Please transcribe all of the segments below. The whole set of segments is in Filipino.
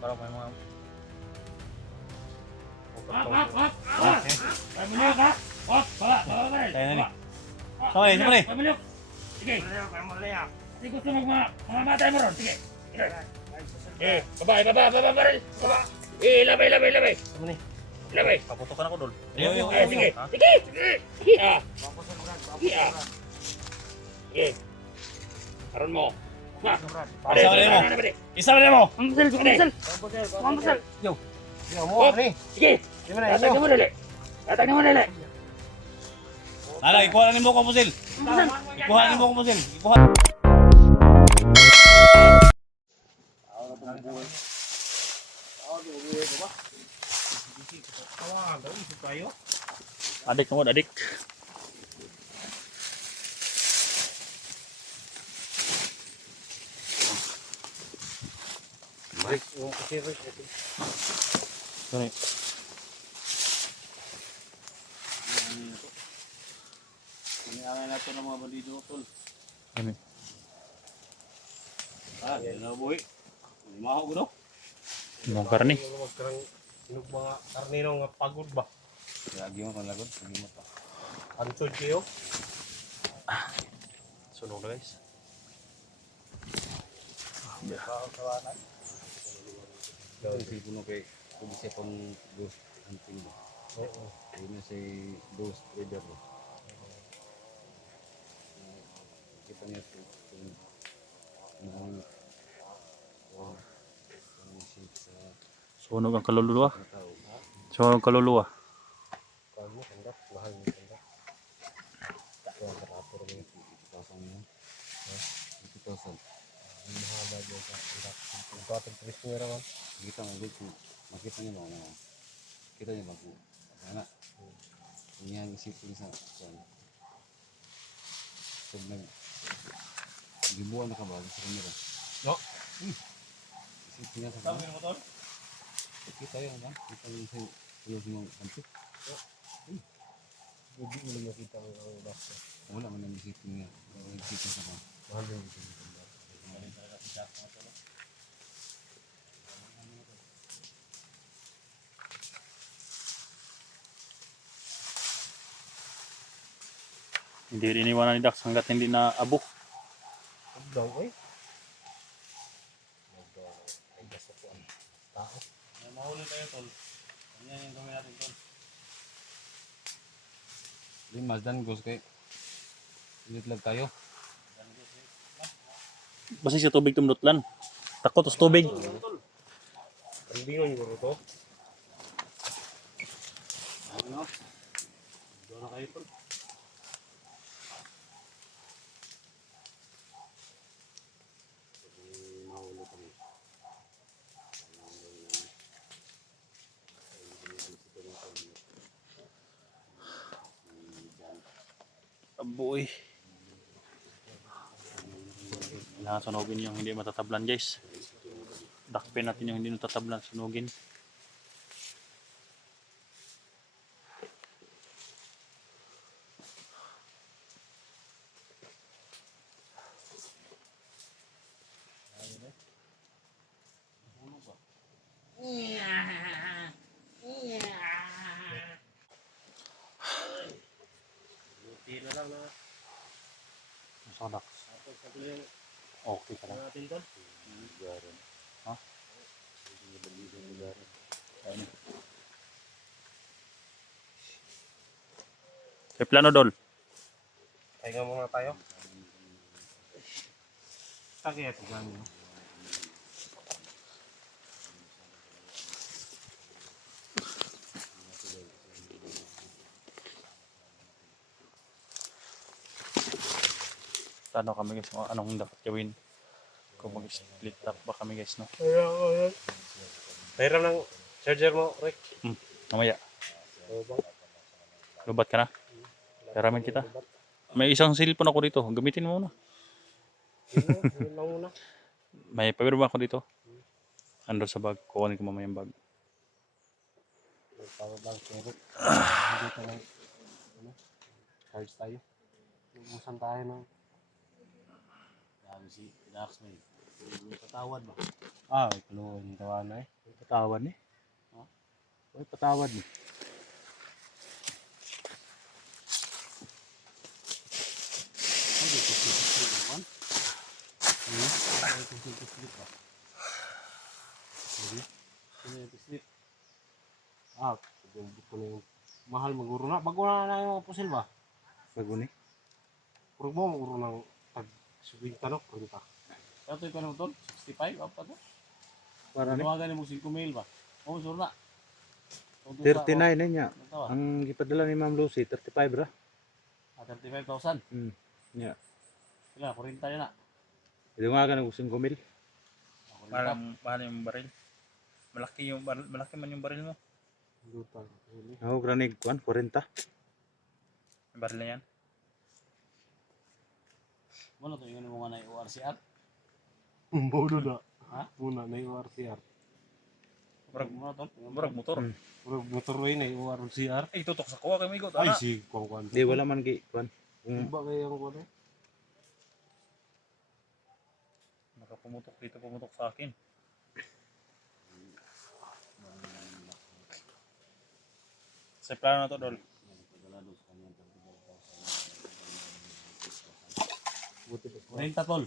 Para may mga... Hop! Ay, mulyok ha! Hop! Baba! Tayo na ni. Sama ni, sama ni. Ay, mulyok! Sige! Sige, gusto mo mamamatay mo ron. Sige! Baba! Baba! Labay! Sama ni. Labay! Paputokan ako, Dol. Sige! Ha? Sige! Sige! Aron mo! Ha! Isama na mo. Isama na mo. Mamusal! Yo. Yo mo ni. Sige! Tatag mo dali! Nala, ikuha na mo ko pusil. Ikuha na mo ko pusil. Ikuha. Adik mo, adik. Sorry. Kailangan natin ng mga bandido, tol. Ano? Yan na buhay. Limahaw ko, no? Mga karni. Sinug mga karnero nga pagod ba? Lagi mo kung lagod. Lagi mo pa. Antod kayo. Sunog na, guys. Kasi puno kay kung siya pang ghost hunting ba? Oo. Ayun na si ghost trader ba? Kita niya ito kung ano kung siya sa Sunog ang kaluluwa. mga tao. Sunog ang kaluluwa. Kaya mo kandak, mahal mo kandak. Kaya karapor mo yung 2,000 yun. 2,000. mahaba dyan sa kandak. Kung katong Kristo nga raman. Kita mo dito. Makita niyo ba na? Kita niyo ba po? Anak. Kung yan isipin sa ano. Pag gibuan na ka ba sa kamera? No? Isipin niya sa kamera. Kita yun ba? Kita niyo sa tulog ng kanto. Hindi mo lang makita mo ang basta. Wala man ang isipin niya. Wala ang isipin sa kamera. Mahal mo yung kandak. Hindi iniwanan ni Dax hanggat hindi na abo. Ang daw eh. Ay basta po ang tao. Mahuli tayo, tol. Ano yung gawin natin, tol? Limas dan ghost kay ulit lang tayo. Basta siya tubig tumdutlan. Takot sa tubig. Ang bingon ko to. Ano? Doon na kayo tol. Mahuli kami. Aboy. Kailangan sunugin yung hindi matatablan, guys. Dakpin natin yung hindi matatablan, sunugin. Buti na lang na. So, Dax. Okay ka lang. Natin tol. Ha? Ayun. May plano, Dol. Pahinga muna tayo. Kaya ito gano'n. Plano kami, guys, kung anong dapat gawin. Kung mag-split up ba kami, guys, no? Ayan. Pahiram ng charger mo, Rick. Mamaya. Oo bang? Lubat ka na. Peramin kita. May isang cellphone ako dito. Gamitin mo muna. Yun lang muna. May pabirma ako dito. Andun sa bag. Kukunin ko mamaya yung bag. Power bank ni Rick. Hindi tayo. Charge tayo. Lubusan tayo ng Dami si Dax may Patawad ba? Ah, ikaw yung tawa na eh. Patawad ni. Ha? Ay, patawad ni. Ay, dito slip naman. Ay, dito slip ba? Dito slip. Ah, hindi ko na yung mahal maguro na. Bago na yung pusil ba? Bago ni. Puro mo maguro ng tag-subing tanok. Puro ka. Kato yung kanong tol? 65? Apa to? Para ni. Tawagan mo 5 mil ba? Oo, sure na. 39 na niya. Ang Ang gipadala ni Ma'am Lucy, 35 ra. 35,000. Hmm. Yeah. Kailan, 40 yun na. Ito nga ka ng 5 mil. Mahal yung baril. Malaki man yung baril mo. Luta. Ako granig kuan 40. Yung baril na yan. Ano to yung mga na ORCR? Bodo na. Ha? Muna na yung RCR. Ano to? Murag motor. Hmm. Puro motorway na yung RCR. Ay, tutok sa kuha kay Migo. Ay, Ana. si Kwan. Di wala man gi kuan. Iba kaya ang kwan eh. Nakapumutok dito, pumutok sa akin. Sa plano na to, Dol. Buti pa. 40 tol.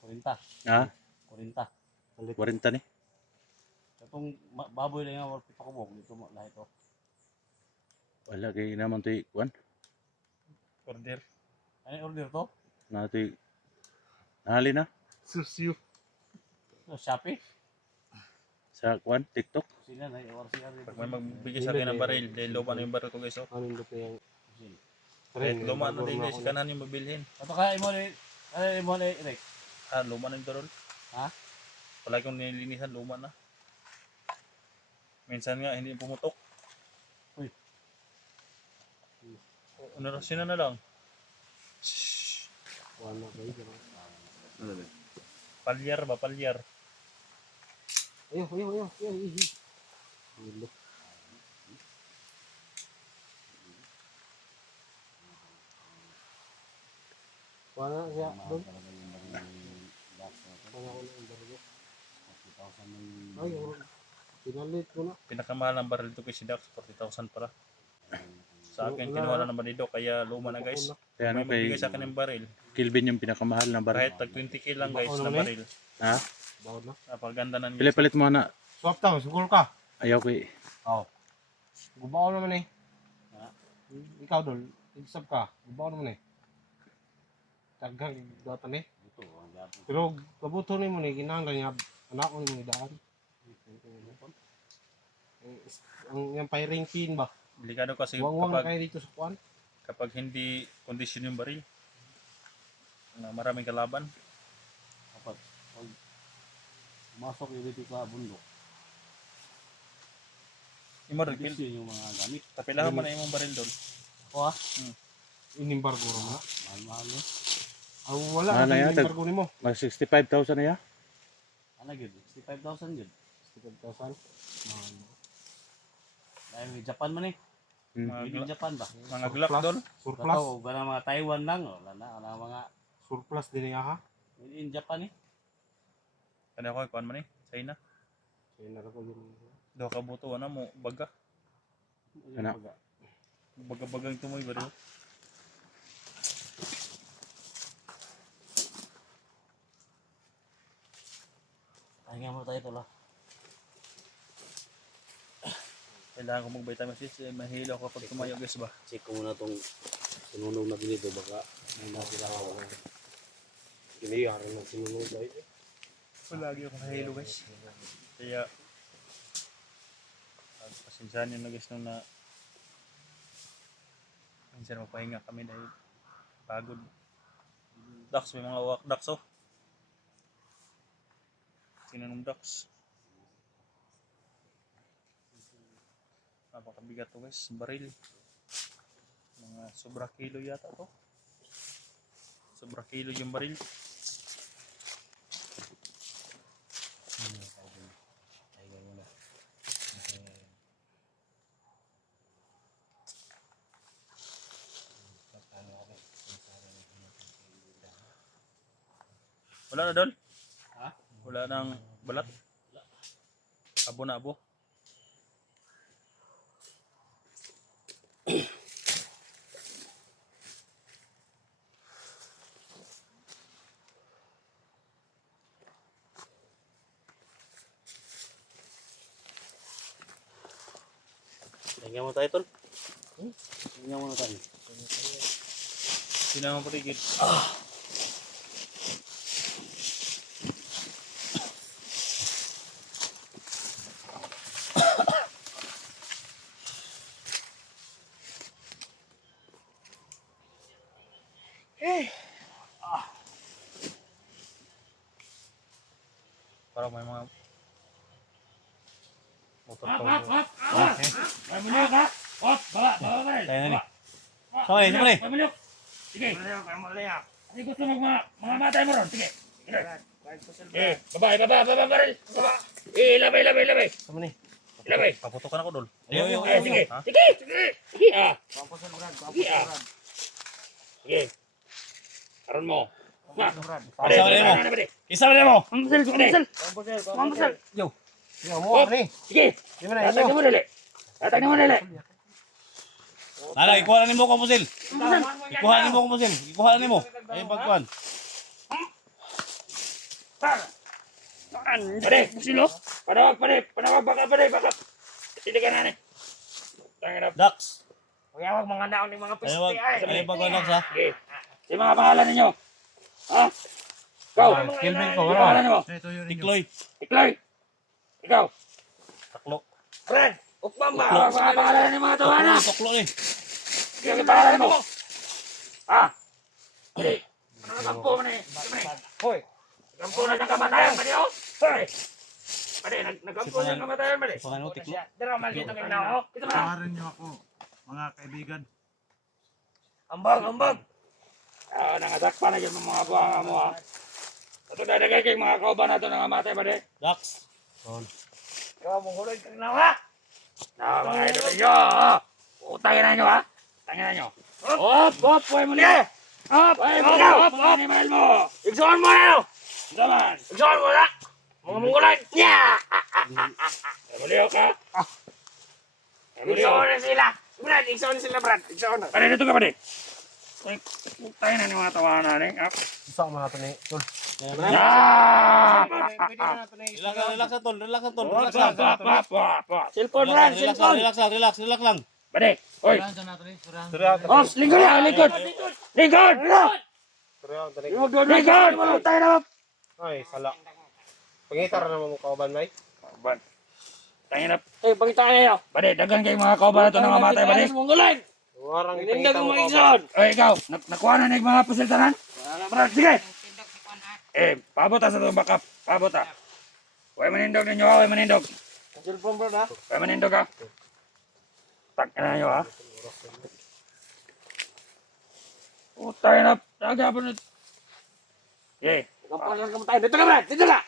40. Ha? 40. 40 ni. Itong baboy lang yung pakubok dito mo lahat to. Wala kay naman to kuan. Order. Ano yung order to? Na to nali na Susyo. So, Shopee? sa kuan TikTok. Sila na yung ORCR dito. Pag may magbigay sa akin ng baril, dahil luma na yung baril ko guys. Oh. Ano yung lupa yung Kahit luma na din guys, kanan yung mabilhin. Ito kaya mo ni Rick. Ah, luma na yung Dol. Ha? Palagi kong nilinisan, luma na. Minsan nga, hindi pumutok. Uy. Unarasin na lang. wala kayo. Ano ba? Palyar ba, palyar. Ayaw. Ulo. Wala siya doon. Wala ko na yung baryo. Ay, pinalit ko na. Pinakamahal ng baril dito kay si Dax, 40,000 pala. Sa akin, Wala. kinuha na naman dito, kaya luma na guys. Kaya ano May magbigay kay sa akin ng baril. Kilvin yung pinakamahal na baril. Kahit tag 20k lang guys Bako na naman baril. Ha? Bawal na. Napaganda na Pili palit mo na. Swap tayo, sugol ka. Ayaw kay Oo. Gubaw naman eh. Ha? Ikaw dol, igsab ka. Gubaw naman eh. Tagang datan eh. Ito, ang gapo. Pero kabuto ni mo ni kinahanglan niya anak ko ni mo daan. Ang yung firing pin ba? Delikado kasi Wang na kapag, kayo dito sa kuan. kapag hindi kondisyon yung baril. Na maraming kalaban. Kapag pumasok yung dito sa bundok, Yung baril, ibig yun yung mga gamit. tapilahan mo na yung baril doon. O ha? Inimbargo mo na. Mahal-mahal yun. Ah, wala Mahal na na yan, inimbargo nimo. Ah, mag 65,000 na ya. Ano yun? 65,000 yun. 65,000. Mahal mo. Dahil may Japan man eh. Hmm. Mga, Made in Japan ba? mga glock doon. Surplus. Ito, wala mga Taiwan lang. Wala na mga Surplus din niya ha. made in Japan eh. Kaya ako, kuhan man eh. China. Kaya nakapag yun. Daw kabuto na mo, baga. Ano? Baga-bagang tumoy baril. Pahinga mo tayo ito lah. Kailangan ko mag-vitamin C. Mahilo ako pag tumayo guys ba. Check ko muna itong sununog na dito. Baka may nasira ako. Kiniyaran na sinunod tayo. Palagi ako nahilo guys. Kaya pasensyahan nyo na guys nung na minsan mapahinga kami dahil pagod. Dax, may mga uwak Dax oh. Sino nung Dax? Napakabigat to guys, baril. Mga sobra kilo yata to. Sobra kilo yung baril. Pahinga muna. Wala na doon? Ha? Wala nang balat. Abo na abo. Tingnan mo tayo, tol. Tingnan mo na tayo. Sino ang paligid? Parang may mga motor pa. Tayo na ni. Sama ni, sama ni. Sige. Sige, gusto mo mamatay mo ron. Sige. Baba. Labay. Sama ni. Labay. Paputokan ako, Dol. Ayun. Sige. Ha? Sige. Sige. Sige. Aron mo. Sama ni mo. Isa na mo. Mamusal. Yo, mo ni. Sige. Di man na Tatag inyo. mo dali. Nala, ikuha na ni mo kapusil. Ikuha na ni mo kapusil. Ikuha na ni mo. Ayun pagkuhan. Pare, sino? Panawag baka. Hindi ka na ni. Tangina. Dax. Huwag mga naon ng mga Ayun ayun pagkuhan, Dax ha. Sige. Sige mga pangalan ninyo. Ha? Ikaw. Kilvin ko, Ano wala. pangalan mo? Tikloy. Ikloy. Ikaw. Taklo. Fred. Ukbang ba? Mga pangalan ng mga tawanan. Taklo ni. Sige ang pangalan mo. Ha? Sige. Ano kampo mo na eh? Hoy. Kampo na ng kamatayan ba niyo? Hoy. Pare, nagkampo na ng kamatayan ba niyo? Ikuha mo, tiklo. Dara, maldito kayo na ako. Kita mo na. Pangalan niyo ako, mga kaibigan. Ambag. Nangasak na yung mga buhanga mo ha. Ito dadagay kayong mga kauban na ito nangamatay ba di? Dax. Ikaw mong huloy kang nawa. Mga idol nyo ha. Utangin na nyo ha. Utangin na nyo. Hop, puhay mo niya. Puhay mo niya. Animal mo. Igsoon mo na nyo. Igsoon mo na. Mga munggulan. Namuliw ka. Igsoon na sila. Brad, igsoon sila Brad. Igsoon na. Pare dito ka ba di? Utangin na ni mga tawanan eh. Sa mga to ni. Tol. Pwede na nato ni. Relax na tol. Relax lang. Cellphone Brad, cellphone. Relax lang. Bade, oy. Surya to. Os, lingkod na, lingkod. Lingkod! Surya to ni. Lingkod! Tayo na. Ay, sala. Pangitar na mo kauban may. Ban. Tayo na. Eh, pagkita kayo. Bade, dagan kayo mga kauban na ito nangamatay, bade. Mongolay! Warang Nindag ipangita mo mo kauban. igsoon. Oy, ikaw, nakuha na na yung mga pasiltanan? Brad, sige. Pabot sa itong bakap. Pabot ha. Huwag manindog ninyo ha, huwag manindog. Cellphone bro na. Huwag manindog ha. Tak na nyo ha. Tayo na. Nagapon na. Okay. Kapalan ka mo tayo. Dito ka Brad, dito ka.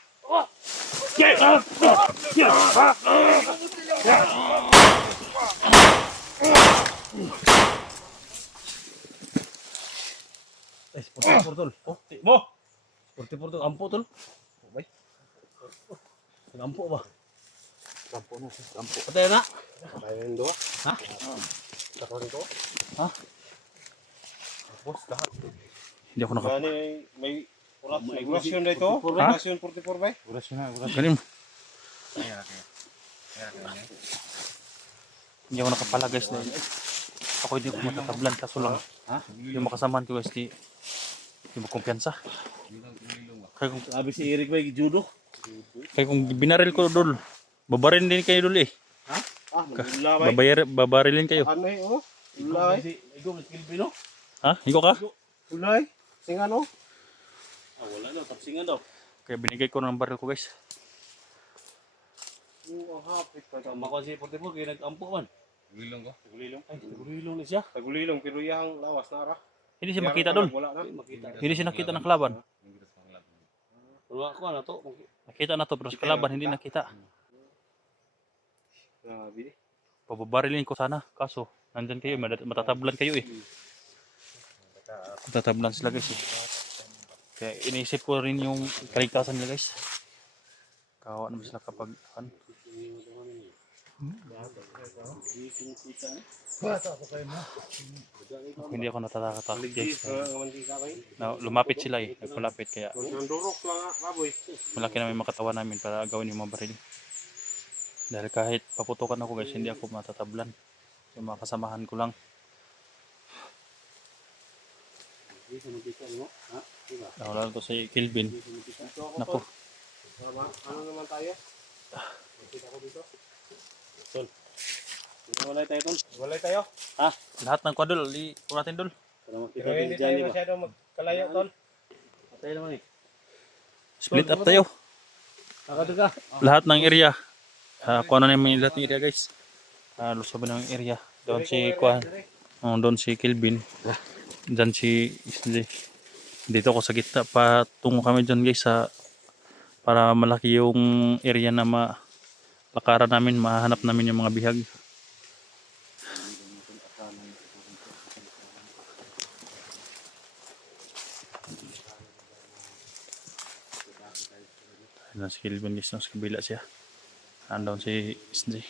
Portipur tol. Mo. Portipur tol. Ampo tol. Bay. Ampo ba? Kampo na. Kampo. Patay na. Tayo yung dua. Ha? Karoon ko. Ha? Boss lahat. Hindi ako naka. Gani may orasyon na ito. Orasyon 44 bay. Ganin mo. Hindi ako nakapala guys dahil ako hindi ko matatablan kaso lang yung makasamaan ko guys di mo kumpiyansa. Kaya kung Sabi si Eric ba, judo? kaya kung binaril ko dul, babarilin din kayo dul eh. Ah, wala bay. Babarilin kayo. Ano eh, oh? Wala eh. Ikaw, mas Pilipino? Ha? Ikaw ka? Wala eh. Sing ano? Wala daw, tapsingan daw. Kaya binigay ko ng baril ko guys. Oo, hapit pa. Tama ko si Portipur, kaya nag-ampo man. Gulilong ko? Tagulilong. Ay, gulilong na siya. Tagulilong, pero yung lawas na ara. Hindi siya makita dul. Wala na. Hindi siya nakita ng kalaban. Pero ako na to. Nakita na to pero sa kalaban hindi nakita. Grabe. Pababarilin ko sana kaso nandyan kayo matatablan kayo eh. Matatablan sila guys eh. Kaya iniisip ko rin yung kaligtasan nila guys. Kawa naman sila kapag ano. Ako, hindi ako natatatakot guys. Lumapit sila eh. Nagpalapit kaya malaki na may makatawan namin para gawin yung mga baril. Dahil kahit paputukan ako guys, hindi ako matatablan. Yung mga kasamahan ko lang. Wala to si Kilvin. Naku. Ano naman tayo? Makita ko dito. Tol. Walay tayo, Tol. Walay tayo. Lahat ng kwadol, natin dul. Pero hindi tayo masyado magkalayo, Tol. Patay naman eh. Split up tayo. Nakadaga. Lahat ng area. Kuha na namin lahat ng area guys. Lusobin ng area. Doon si Kuhan. Doon si Kilvin. Diyan si Isli. Dito ako sa gitna. Patungo kami dyan guys para malaki yung area na lakaran namin. Mahanap namin yung mga bihag. Ayun na si Kilvin guys. Nasa kabila siya. Andun si Isli.